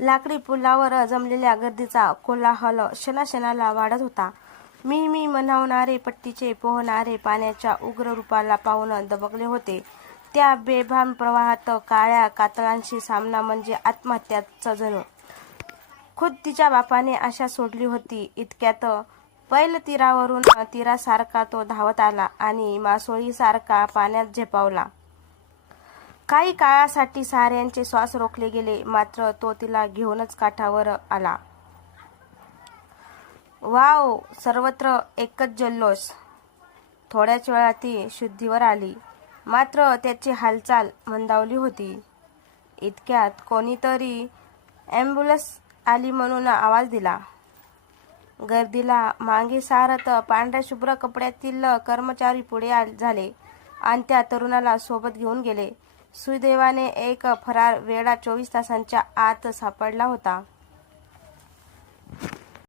लाकडी पुलावर जमलेल्या गर्दीचा कोलाहल क्षणाक्षणाला वाढत होता. मी मी म्हणावणारे पट्टीचे पोहणारे पाण्याच्या उग्र रूपाला पाहून दबकले होते. त्या बेभान प्रवाहात काळ्या कातळांशी सामना म्हणजे आत्महत्याचा जणू खुद तिच्या बापाने आशा सोडली होती. इतक्यात पैल तीरावरून तीरासारखा तो धावत आला आणि मासोळीसारखा पाण्यात झेपावला. काही काळासाठी साऱ्यांचे श्वास रोखले गेले मात्र तो तिला घेऊनच काठावर आला. वाव सर्वत्र एकच जल्लोष. थोड्याच वेळा ती शुद्धीवर आली. मात्र त्याची हालचाल मंदावली होती. इतक्यात कोणीतरी ॲम्ब्युलन्स आली म्हणून आवाज दिला. गर्दीला मागे सारत पांढऱ्या शुभ्र कपड्यातील कर्मचारी पुढे झाले आणि त्या तरुणाला सोबत घेऊन गेले. सुदैवाने एक फरार वेळा चोवीस तासांच्या आत सापडला होता.